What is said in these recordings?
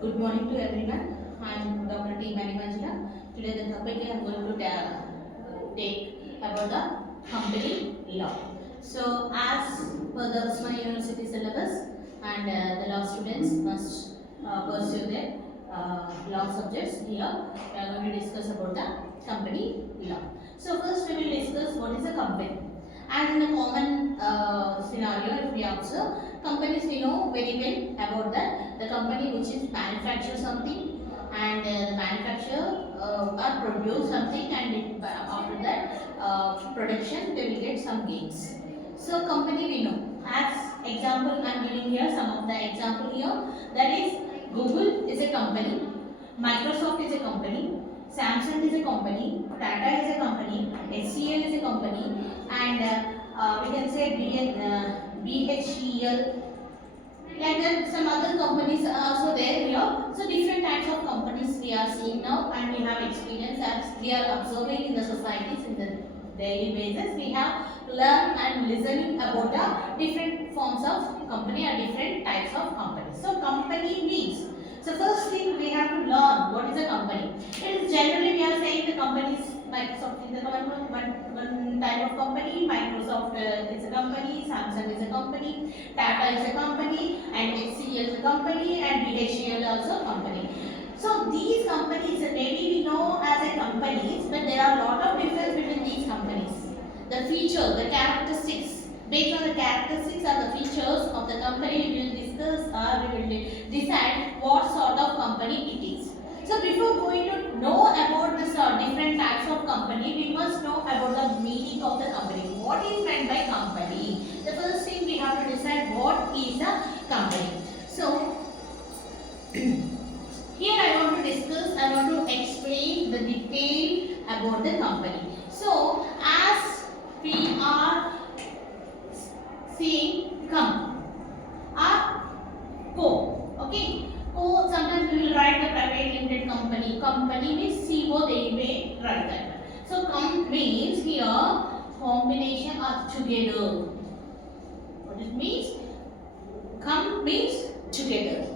Good morning to everyone. I am Dr. T. Manimajla. Today the topic I am going to take about the company law. So as per the Usman University syllabus and the law students must pursue their law subjects. Here we are going to discuss about the company law. So first we will discuss what is a company. As in a common scenario, if we observe, companies we know very well about that. The company which is manufacture something and the manufacturer or produce something, and after that production they will get some gains. So company we know. As example, I am giving here some of the example here. That is Google is a company, Microsoft is a company, Samsung is a company, Tata is a company, HCL is a company, and we can say BHCL. Like that, some other companies are also there here. So different types of companies we are seeing now, and we have experience as we are observing in the societies in the daily basis. We have learned and listening about the different forms of company or different types of companies. So company means. So first thing we have to learn what is a company. It is generally we are saying the companies. Microsoft is a one type of company. Microsoft is a company. Samsung is a company. Tata is a company, and HCL is a company, and BHCL also a company. So these companies maybe we know as a companies, but there are a lot of difference between these companies. The feature, the characteristics. Based on the characteristics or the features of the company, we will discuss or we will decide what sort of company it is. So before going to know about this different types of company, we must know about the meaning of the company. What is meant by company? The first thing we have to decide what is a company. So here I want to discuss, I want to explain the detail about the company. So as we are seeing come or co, okay, co, sometimes we will write the private limited company. Company means CO, they may write that. So com means here combination of together. What it means? Com means together.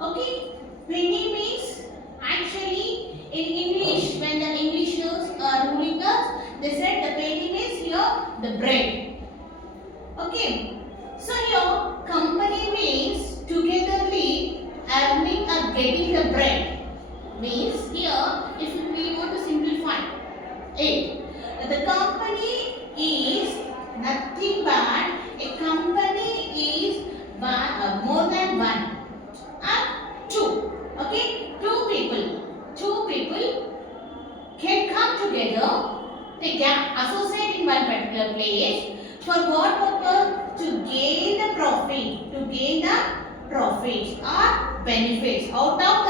Okay. Penny means actually in English, when the Englishers are ruling us, they said the penny means here the bread. Okay. So here company means togetherly earning or getting the bread. Means here if we want to simplify it, the company is nothing but a company is one, more than one and two. Okay, two people can come together, they can associate in one particular place for what purpose? To gain the profits or benefits out of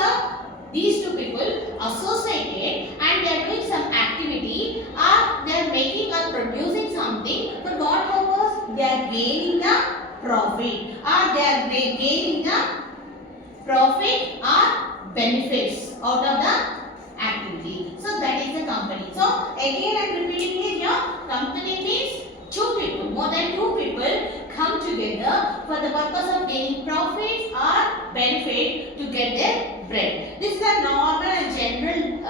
these two people associated, and they are doing some activity or they are making or producing something for what purpose? They are gaining the profit or they are gaining the profit or benefits out of the activity. So that is the company. So again I am repeating here, company means two people, more than two people come together for the purpose of gaining profits or benefit to get their bread. This is a normal and general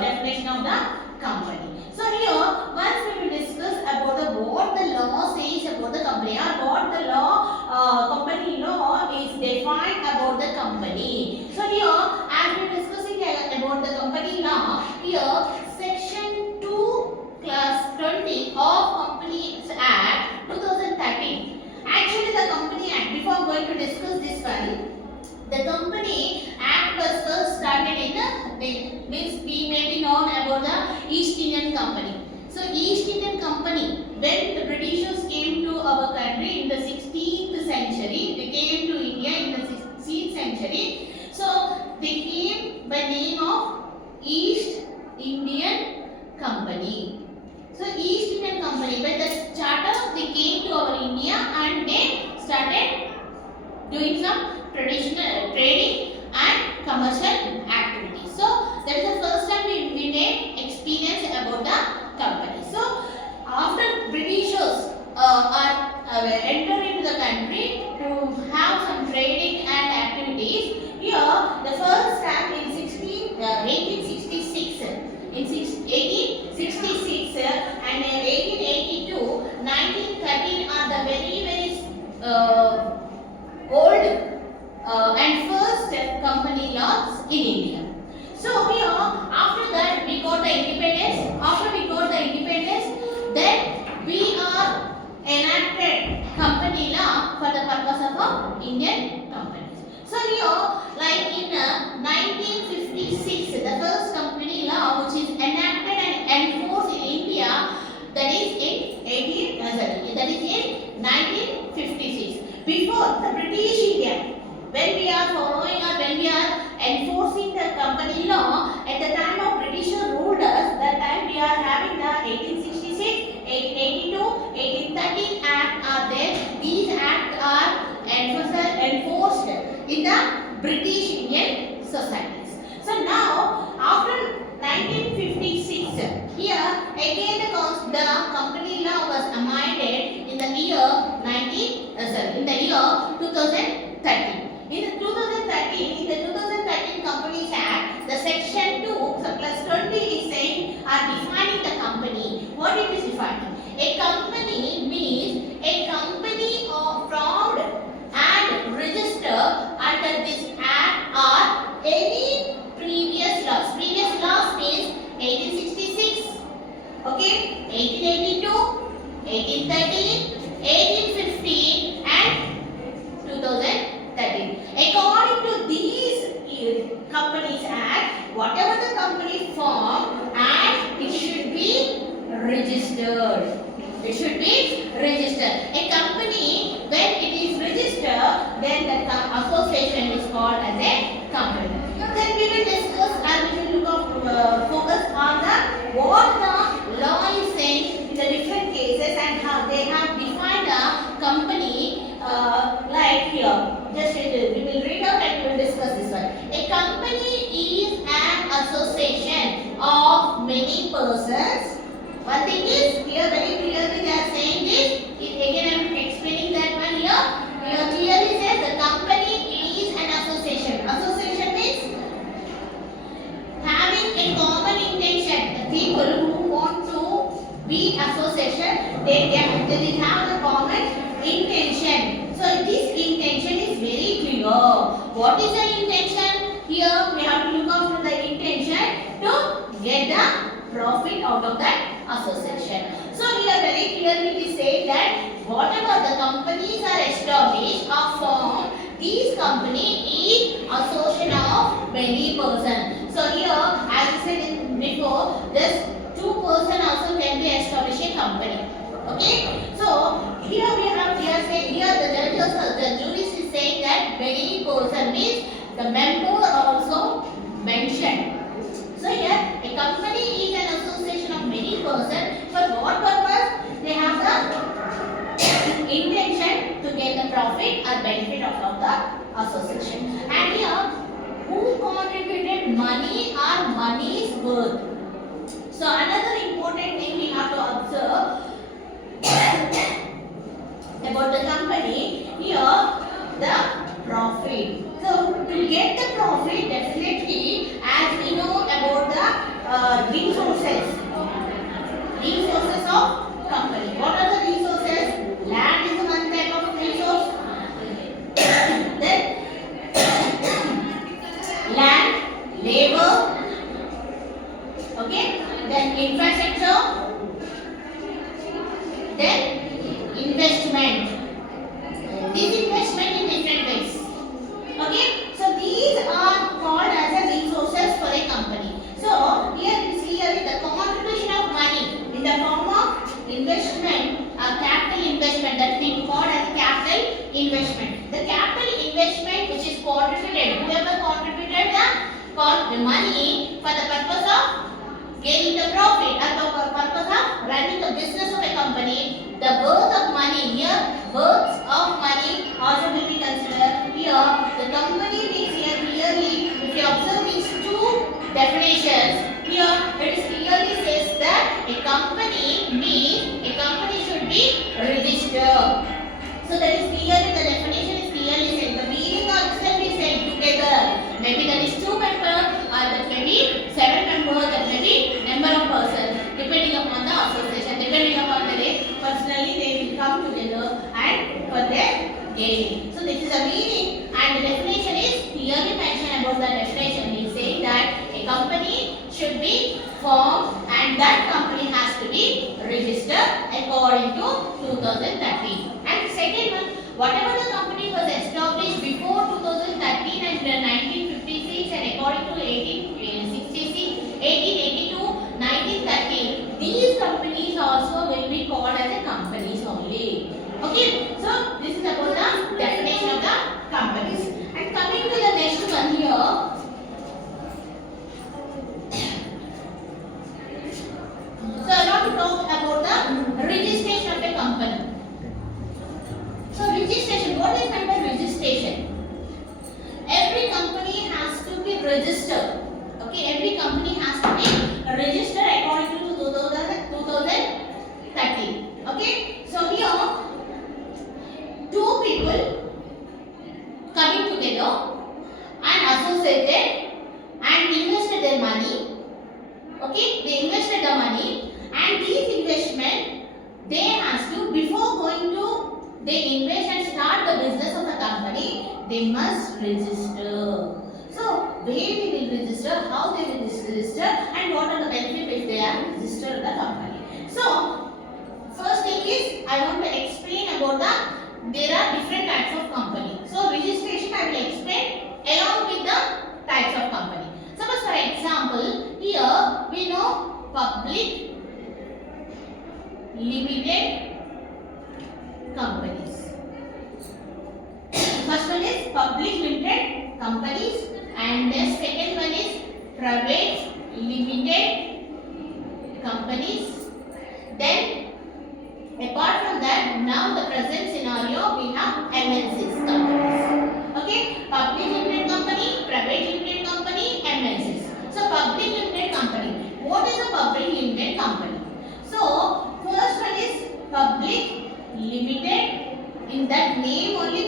definition of the company. So here once we will discuss about what the law says about the company or what the law company law is defined about the company. So here as we are discussing about the company law, here section 2 class 20 of Companies Act 2013. Actually the Company Act, before going to discuss this one, the Company Act was first started in the means we may be known about the East Indian Company. So East Indian Company, when the Britishers came to our country in the 16th century, they came to India in the 16th century. So they came by name of East Indian Company. So East Indian Company, by the charter they came to our India and they started doing some traditional trading and commercial activities. So that is the first time we may experience about the company. So after Britishers are enter into the country to have some trading and activities, here enforced company laws in India. So here, after that, we got the independence. After we got the independence, then we are enacted company law for the purpose of Indian companies. So here, like in 1956, the first company law which is enacted and enforced in India, that is in 1956. Before the British India, when we are following or when we are enforcing the company law, at the time of British ruled us, that time we are having the 1866, 1882, 1813 Act are there. These acts are enforced in the British Indian societies. So now, after 1956, here again the company law was amended in the year 2013. In the 2013 Companies Act, the section 2 plus 20 is saying are defining the company. What it is defining? A company means a company formed and registered under this act or any previous laws. Previous laws means 1866, okay, 1882, 1813, 1815 and 2013. According to these Companies Act, whatever the company form and it should be registered. It should be registered. A company, when it is registered, then the association is called as a company. Then we will discuss and we will focus on what the law is saying in the different cases and how they have defined a company. Like here, just we will read out and we will discuss this one. A company is an association of many persons. One thing is here very clearly they are saying this. Again I am explaining that one here. Here clearly says the company is an association. Association means having a common intention. The people who want to be association, they have the common intention. So this intention is very clear. What is the intention? Here we have to look after the intention to get the profit out of that association. So here very clearly we say that whatever the companies are established or formed, these company is association of many persons. So here as I said before, this 2 person also can be established a company. Okay, so here we say here the jurist is saying that many person means the member also mentioned. So here a company is an association of many persons. For what purpose? They have the intention to get the profit or benefit out of the association. And here who contributed money or money's worth. So another important thing we have to observe about the company, here the profit. So to get the profit, definitely as we know about the resources of company. What are the resources? Land is one type of resource. Then land, labor, okay, then infrastructure, then investment. This investment in different ways. Okay, so these are called as a resources for a company. So here we see the contribution of money in the form of investment, capital investment, that we call as capital investment. The capital investment which is contributed, whoever contributed the money for the purpose of gaining the profit or the purpose of running the business of a company. The worth of money here, worth of money also will be considered. Here the company means here clearly, if you observe these two definitions, here it is clearly says that a company means a company should be registered. So that is clearly, the definition is clearly said. The meaning of itself is said together. Maybe that is 2 members or that may be 7 members, that may be number of persons depending upon the association, depending upon the day. Personally they will come together and for their gain. So this is the meaning and the registered. Okay, every company has to be registered according to 2013. Okay, so here two people coming together and associated and invested their money. Okay, they invested the money, and these investment they has to, before going to they invest and start the business of the company, they must register. So where they will register, how they will register, and what are the benefits if they are registered in the company. So first thing is I want to explain about there are different types of company. So registration I will explain along with the types of company. Suppose for example, here we know public limited companies. First one is public limited companies, and the second one is private limited companies. Then apart from that, now the present scenario we have MNCs companies. Okay, public limited company, private limited company, MNCs. So public limited company. What is a public limited company? So first one is public limited. In that name only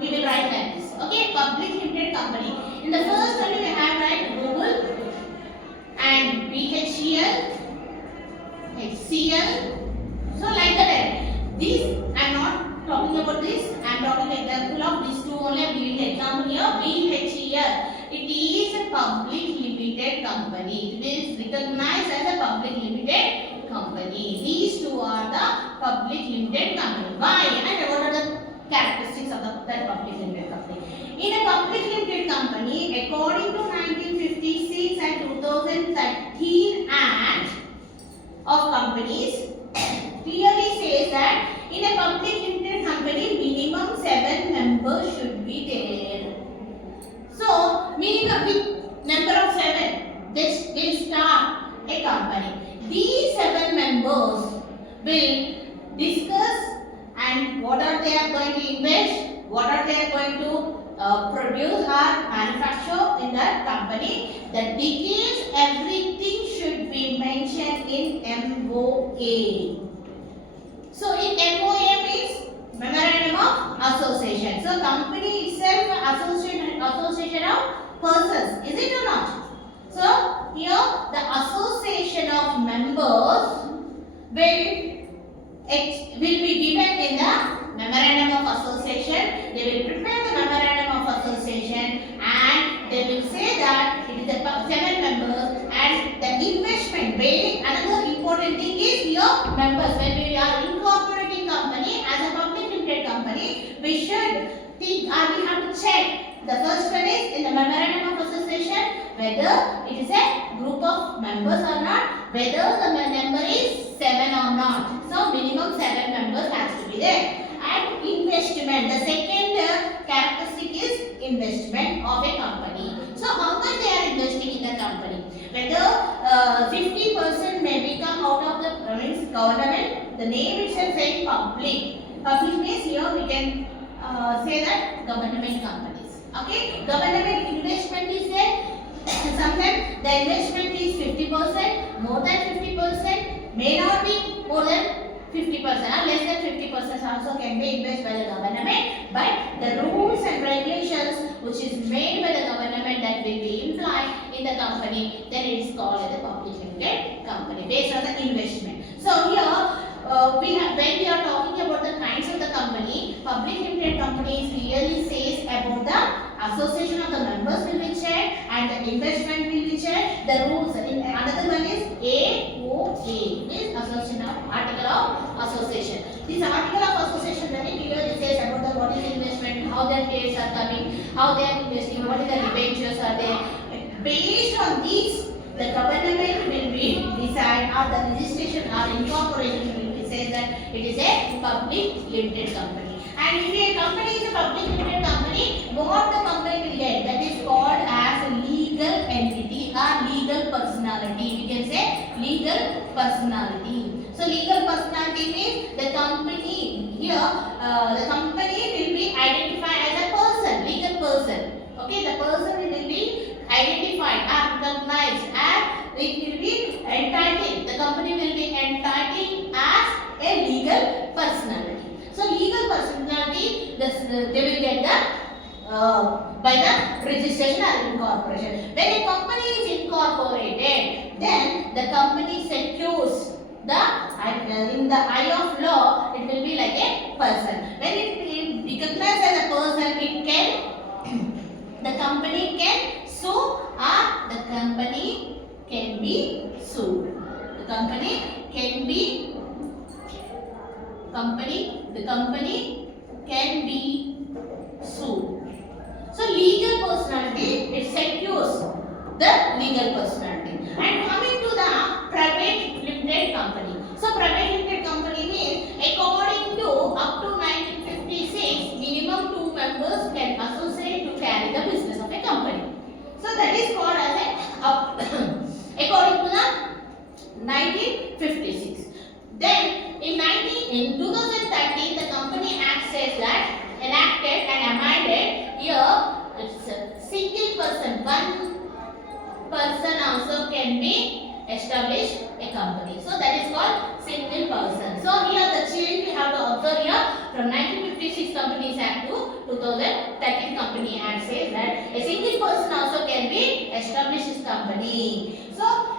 we will write like this. Okay, public limited company. In the first one we have like Google and BHEL, HCL. So like that. This I am not talking about this. I am talking example of these two only. I am giving example here. BHEL. It is a public limited company. It is recognized as a public limited company. These two are the public limited company. Why? And what are the characteristics of that public limited company? In a public limited company, according to 1956 and 2013 Act of Companies, clearly says that in a public limited company, minimum 7 members should be there. So, minimum with number of 7, this will start a company. These 7 members will discuss and what are they are going to invest, what are they are going to produce or manufacture in that company. The details, everything should be mentioned in MOA. So in MOA means Memorandum of Association. So company itself association of persons, is it or not? So here the association of members will be given in the Memorandum of Association. They will prepare the Memorandum of Association and they will say that it is a 7 members, and the investment. Another important thing is your members. When we are incorporating company as a public limited company, we should think or we have to check. The first one is in the Memorandum of Association whether it is a group of members or not, whether the number is 7 or not. So minimum 7 members has to be there. And investment, the second characteristic is investment of a company. So how much they are investing in the company? Whether 50% may become out of the government. The name itself saying public. Public means here we can say that government companies. Okay, government investment is there. Sometimes the investment is 50%, more than 50%, may not be more than 50% or less than 50% also can be invested by the government, but the rules and regulations which is made by the government that will be implied in the company, then it is called as a public limited company based on the investment. So here when we are talking about the kinds of the company, public limited companies clearly says about the association of the members will be checked and the investment will be checked. The rules. Another one is AOA, means Association of Article of Association. This Article of Association very clearly says about the what is investment, how their shares are coming, how they are investing, what is the debentures are there. Based on these, the government will be decide or the registration or incorporation will be said that it is a public limited company. And if a company is a public limited company, what the company will get? That is called as a legal entity or legal personality. We can say legal personality. So legal personality means the company here, the company will be identified as a person, legal person. Okay, the person will be identified personality, they will get the by the registration or incorporation. When a company is incorporated, then the company secures the in the eye of law, it will be like a person. When it is recognized as a person, it can the company can sue or the company can be sued. The company can be the company can be sued. So legal personality, it secures the legal personality. And coming to the private limited company. So private limited company means according to up to 1956, minimum 2 members can associate to carry the business of a company. So that is called as a according to the 1956. Then in 2013, the Company Act says that enacted and amended here, it's a single person, one person also can be established a company. So that is called single person. So here the change we have to observe here from 1956 Companies Act to 2013 Company Act says that a single person also can be established his company. So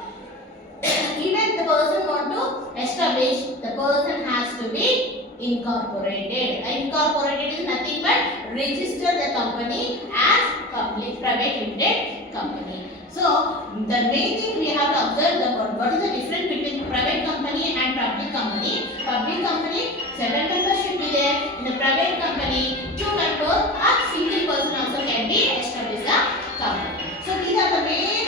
even the person want to establish, the person has to be incorporated. Incorporated is nothing but register the company as public private limited company. So the main thing we have to observe what is the difference between private company and public company. Public company 7 members should be there. In the private company 2 members or single person also can be established the company. So these are the main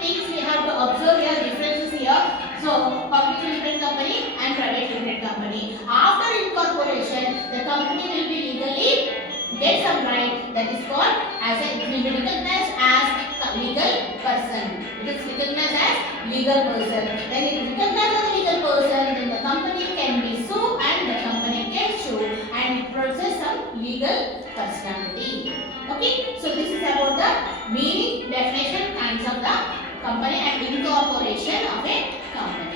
things we have to observe here, differences here. So public limited company and private limited company. After incorporation, the company will be legally get some right, that is called as it will be recognized as legal person. It is recognized as legal person. When it is recognized as a legal person, then the company can be sued and the company can sue and it possesses some legal personality. Okay, so this is about the meaning, definition, kinds of the company and incorporation of a company.